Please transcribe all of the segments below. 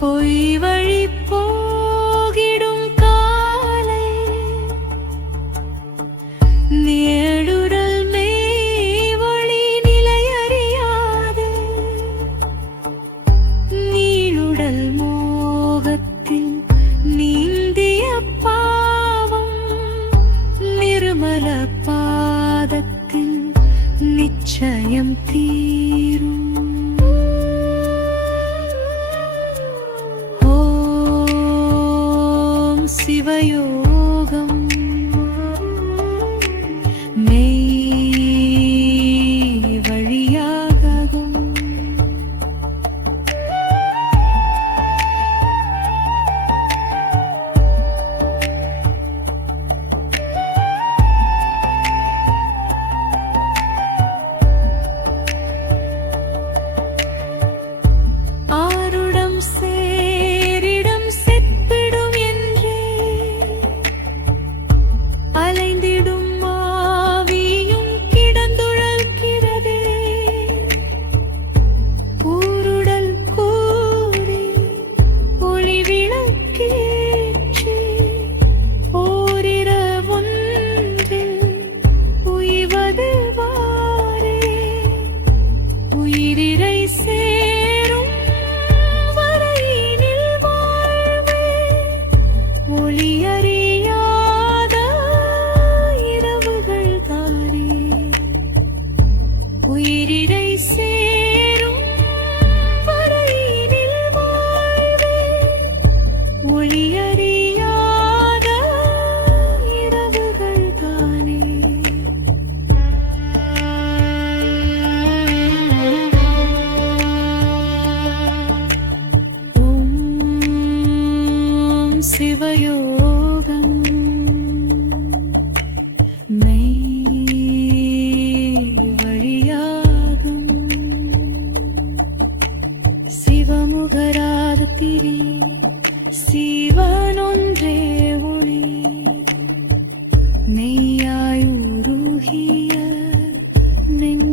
பொய் வழி போகிடும் காலை. நேடுடல் மேவழி நிலையறியாது. நீடுடல் மோகத்தில் நீந்திய பாவம் நிர்மல பாதத்தில் நிச்சயம் தீரும். you.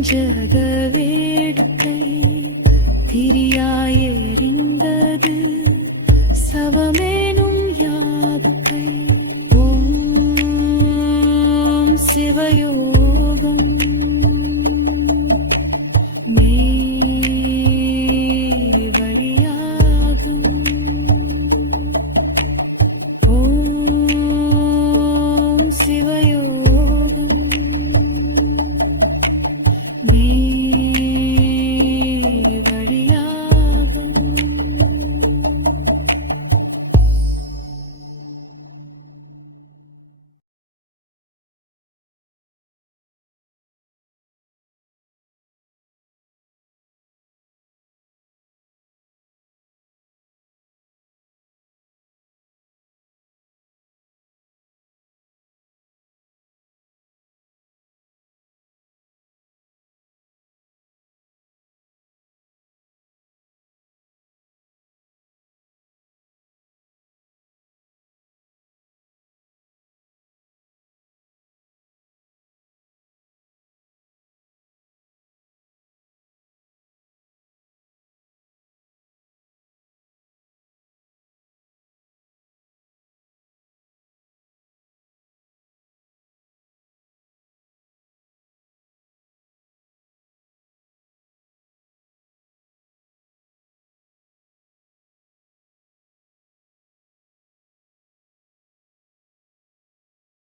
ஜக வேடுக்கை திரியாயெறிந்தது. சவமேனும் யாவுக்கை ஓம் சிவயோ